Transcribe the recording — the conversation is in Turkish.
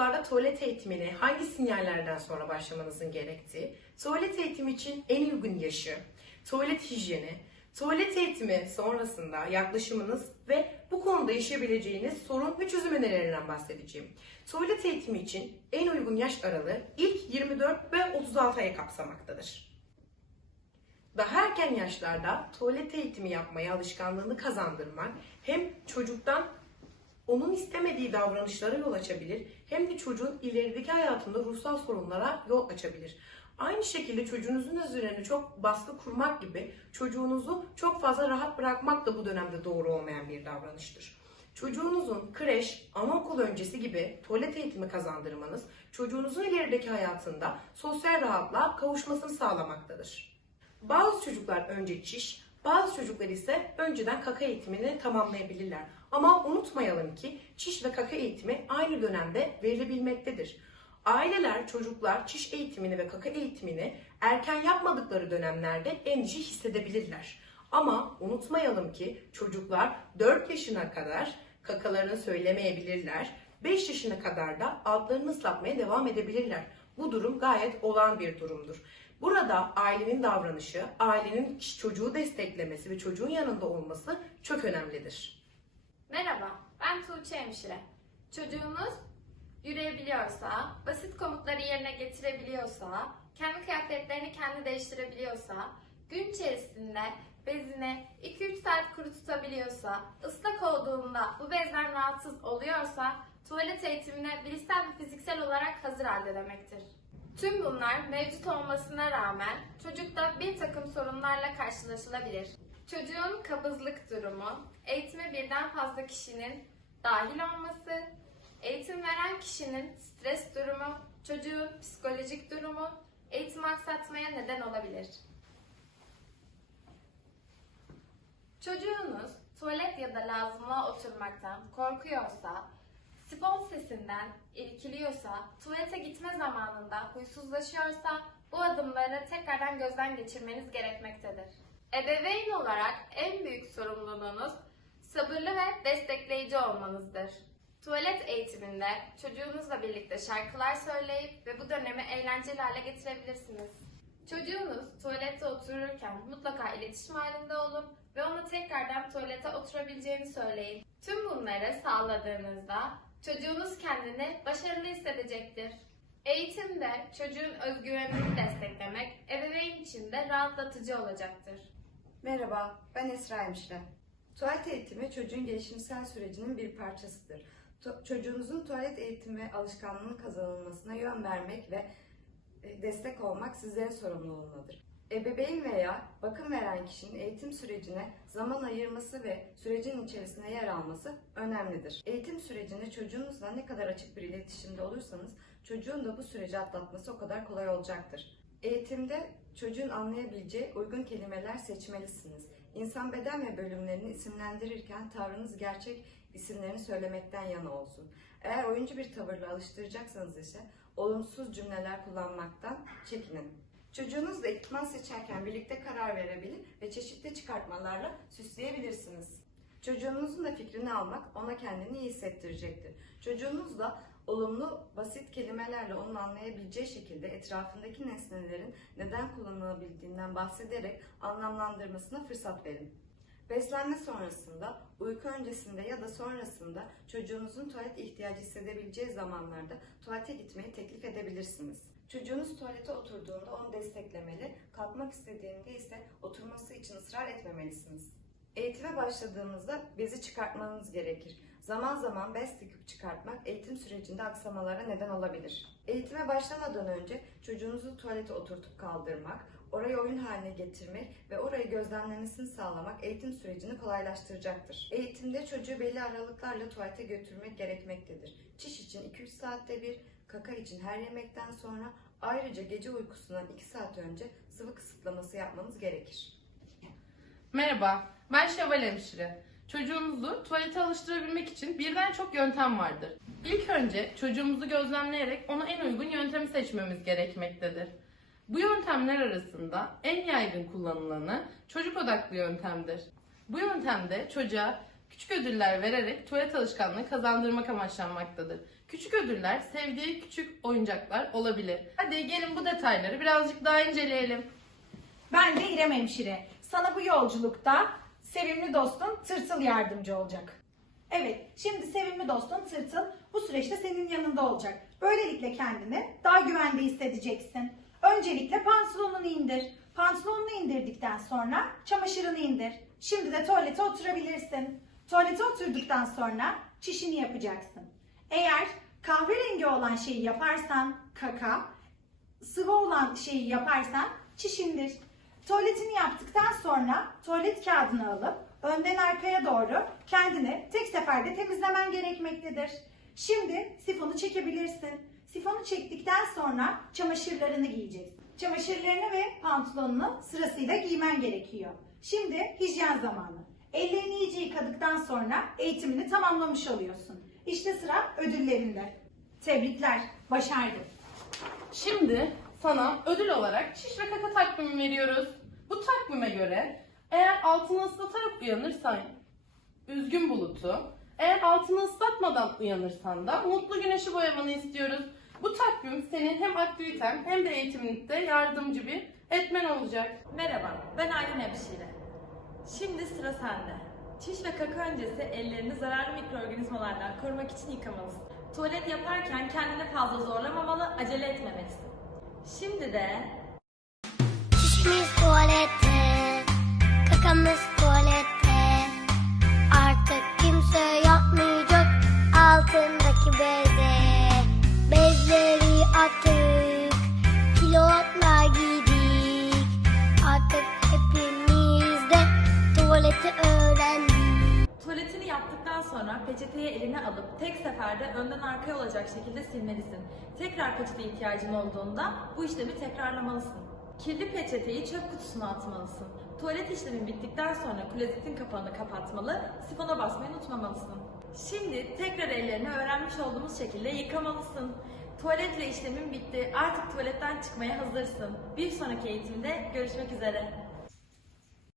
çocuklarda tuvalet eğitimine hangi sinyallerden sonra başlamanızın gerektiği, tuvalet eğitimi için en uygun yaşı, tuvalet hijyeni, tuvalet eğitimi sonrasında yaklaşımınız ve bu konuda yaşayabileceğiniz sorun ve çözüm önerilerinden bahsedeceğim. Tuvalet eğitimi için en uygun yaş aralığı ilk 24 ve 36 aya kapsamaktadır. Daha erken yaşlarda tuvalet eğitimi yapmaya alışkanlığını kazandırmak hem çocuktan onun istemediği davranışlara yol açabilir hem de çocuğun ilerideki hayatında ruhsal sorunlara yol açabilir. Aynı şekilde çocuğunuzun üzerine çok baskı kurmak gibi çocuğunuzu çok fazla rahat bırakmak da bu dönemde doğru olmayan bir davranıştır. Çocuğunuzun kreş, anaokul öncesi gibi tuvalet eğitimi kazandırmanız çocuğunuzun ilerideki hayatında sosyal rahatlığa kavuşmasını sağlamaktadır. Bazı çocuklar önce çiş, bazı çocuklar ise önceden kaka eğitimini tamamlayabilirler. Ama unutmayalım ki çiş ve kaka eğitimi aynı dönemde verilebilmektedir. Aileler çocuklar çiş eğitimini ve kaka eğitimini erken yapmadıkları dönemlerde endişe hissedebilirler. Ama unutmayalım ki çocuklar 4 yaşına kadar kakalarını söylemeyebilirler. 5 yaşına kadar da altlarını ıslatmaya devam edebilirler. Bu durum gayet olağan bir durumdur. Burada ailenin davranışı, ailenin çocuğu desteklemesi ve çocuğun yanında olması çok önemlidir. Merhaba, ben Tuğçe Hemşire. Çocuğunuz yürüyebiliyorsa, basit komutları yerine getirebiliyorsa, kendi kıyafetlerini kendi değiştirebiliyorsa, gün içerisinde bezini 2-3 saat kuru tutabiliyorsa, ıslak olduğunda bu bezden rahatsız oluyorsa, tuvalet eğitimine bilişsel ve fiziksel olarak hazır halde demektir. Tüm bunlar mevcut olmasına rağmen çocukta bir takım sorunlarla karşılaşılabilir. Çocuğun kabızlık durumu, eğitime birden fazla kişinin dahil olması, eğitim veren kişinin stres durumu, çocuğun psikolojik durumu, eğitimi aksatmaya neden olabilir. Çocuğunuz tuvalet ya da lazımlığa oturmaktan korkuyorsa, sifon sesinden irkiliyorsa, tuvalete gitme zamanında huysuzlaşıyorsa bu adımları tekrardan gözden geçirmeniz gerekmektedir. Ebeveyn olarak en büyük sorumluluğunuz sabırlı ve destekleyici olmanızdır. Tuvalet eğitiminde çocuğunuzla birlikte şarkılar söyleyip ve bu dönemi eğlenceli hale getirebilirsiniz. Çocuğunuz tuvalette otururken mutlaka iletişim halinde olun ve ona tekrardan tuvalete oturabileceğini söyleyin. Tüm bunları sağladığınızda çocuğunuz kendini başarılı hissedecektir. Eğitimde çocuğun özgüvenini desteklemek ebeveyn için de rahatlatıcı olacaktır. Merhaba, ben Esra Hemşire. Tuvalet eğitimi çocuğun gelişimsel sürecinin bir parçasıdır. Tu- çocuğunuzun tuvalet eğitimi alışkanlığının kazanılmasına yön vermek ve e, destek olmak sizlerin sorumluluğundadır. Ebeveyn veya bakım veren kişinin eğitim sürecine zaman ayırması ve sürecin içerisine yer alması önemlidir. Eğitim sürecinde çocuğunuzla ne kadar açık bir iletişimde olursanız çocuğun da bu süreci atlatması o kadar kolay olacaktır. Eğitimde çocuğun anlayabileceği uygun kelimeler seçmelisiniz. İnsan beden ve bölümlerini isimlendirirken tavrınız gerçek isimlerini söylemekten yana olsun. Eğer oyuncu bir tavırla alıştıracaksanız ise olumsuz cümleler kullanmaktan çekinin. Çocuğunuzla ekipman seçerken birlikte karar verebilir ve çeşitli çıkartmalarla süsleyebilirsiniz. Çocuğunuzun da fikrini almak ona kendini iyi hissettirecektir. Çocuğunuzla olumlu, basit kelimelerle onun anlayabileceği şekilde etrafındaki nesnelerin neden kullanılabildiğinden bahsederek anlamlandırmasına fırsat verin. Beslenme sonrasında, uyku öncesinde ya da sonrasında çocuğunuzun tuvalet ihtiyacı hissedebileceği zamanlarda tuvalete gitmeyi teklif edebilirsiniz. Çocuğunuz tuvalete oturduğunda onu desteklemeli, kalkmak istediğinde ise oturması için ısrar etmemelisiniz. Eğitime başladığınızda bezi çıkartmanız gerekir. Zaman zaman bez takıp çıkartmak eğitim sürecinde aksamalara neden olabilir. Eğitime başlamadan önce çocuğunuzu tuvalete oturtup kaldırmak, orayı oyun haline getirmek ve orayı gözlemlemesini sağlamak eğitim sürecini kolaylaştıracaktır. Eğitimde çocuğu belli aralıklarla tuvalete götürmek gerekmektedir. Çiş için 2-3 saatte bir, kaka için her yemekten sonra, ayrıca gece uykusundan 2 saat önce sıvı kısıtlaması yapmanız gerekir. Merhaba, ben Şevval Hemşire. Çocuğumuzu tuvalete alıştırabilmek için birden çok yöntem vardır. İlk önce çocuğumuzu gözlemleyerek ona en uygun yöntemi seçmemiz gerekmektedir. Bu yöntemler arasında en yaygın kullanılanı çocuk odaklı yöntemdir. Bu yöntemde çocuğa küçük ödüller vererek tuvalet alışkanlığı kazandırmak amaçlanmaktadır. Küçük ödüller sevdiği küçük oyuncaklar olabilir. Hadi gelin bu detayları birazcık daha inceleyelim. Ben de İrem Hemşire. Sana bu yolculukta sevimli dostun Tırtıl yardımcı olacak. Evet, şimdi sevimli dostun Tırtıl bu süreçte senin yanında olacak. Böylelikle kendini daha güvende hissedeceksin. Öncelikle pantolonunu indir. Pantolonunu indirdikten sonra çamaşırını indir. Şimdi de tuvalete oturabilirsin. Tuvalete oturduktan sonra çişini yapacaksın. Eğer kahverengi olan şeyi yaparsan kaka, sıvı olan şeyi yaparsan çişindir. Tuvaletini yaptıktan sonra tuvalet kağıdını alıp önden arkaya doğru kendini tek seferde temizlemen gerekmektedir. Şimdi sifonu çekebilirsin. Sifonu çektikten sonra çamaşırlarını giyeceksin. Çamaşırlarını ve pantolonunu sırasıyla giymen gerekiyor. Şimdi hijyen zamanı. Ellerini iyice yıkadıktan sonra eğitimini tamamlamış oluyorsun. İşte sıra ödüllerinde. Tebrikler, başardın. Şimdi sana ödül olarak çiş ve kaka takvimi veriyoruz. Bu takvime göre eğer altını ıslatarak uyanırsan üzgün bulutu, eğer altını ıslatmadan uyanırsan da mutlu güneşi boyamanı istiyoruz. Bu takvim senin hem aktiviten hem de eğitiminde yardımcı bir etmen olacak. Merhaba, ben Aylin Hemşire. Şimdi sıra sende. Çiş ve kaka öncesi ellerini zararlı mikroorganizmalardan korumak için yıkamalısın. Tuvalet yaparken kendini fazla zorlamamalı, acele etmemelisin. Şimdi de Çişimiz tuvalette, kakamız tuvalette. Artık kimse yapmayacak altındaki beze. Bezleri attık, pilotla giydik. Artık hepimiz de tuvaleti öğrendik. tuvaletini yaptıktan sonra peçeteyi eline alıp tek seferde önden arkaya olacak şekilde silmelisin. Tekrar peçete ihtiyacın olduğunda bu işlemi tekrarlamalısın. Kirli peçeteyi çöp kutusuna atmalısın. Tuvalet işlemin bittikten sonra klozetin kapağını kapatmalı, sifona basmayı unutmamalısın. Şimdi tekrar ellerini öğrenmiş olduğumuz şekilde yıkamalısın. Tuvaletle işlemin bitti. Artık tuvaletten çıkmaya hazırsın. Bir sonraki eğitimde görüşmek üzere.